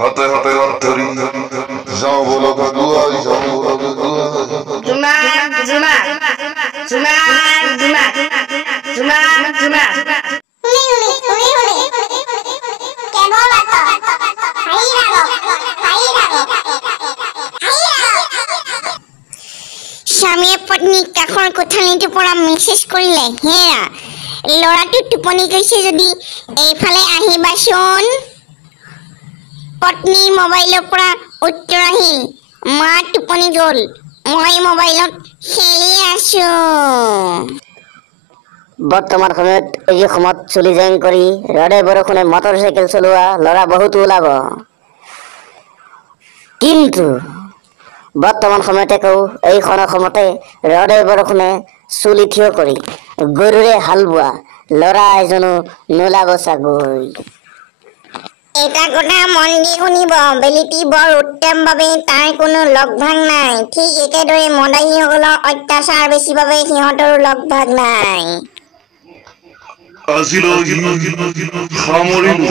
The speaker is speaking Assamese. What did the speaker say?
হাতে হাতে হাত ধরি যাও বলো গুয়াই যাও বলো গুয়াই জুমা জুমা জুমা জুমা জুমা জুমা স্বামীয়ে পত্নীক কাষৰ কোঠালিটোৰ পৰা মেছেজ কৰিলে, হেৰা ল'ৰাটো টোপনি গৈছে যদি এইফালে আহিবাচোন। পত্নীৰ মোবাইলৰ পৰা উত্তৰ আহিল, মা টোপনি গ'ল, মই মোবাইলত খেলি আছো। বৰ্তমান সময়ত এই সময়ত চুলি জেং কৰি ৰদে বৰষুণে মটৰচাইকেল চলোৱা ল'ৰা বহুত ওলাব, কিন্তু বৰ্তমান সময়ত আকৌ এইখন অসমতে ৰদে বৰষুণে চুলি থিয় কৰি গৰুৰে হাল বোৱা ল'ৰা এজনো নোলাব চাগৈ। এটা কথা মন দি শুনিব, বেলিটি বৰ উত্তম বাবে তাৰ কোনো লগ ভাগ নাই, ঠিক একেদৰে মদাহীসকলৰ অত্যাচাৰ বেছি বাবে সিহঁতৰো লগ ভাগ নাই। আজিলৈ সামৰিলো।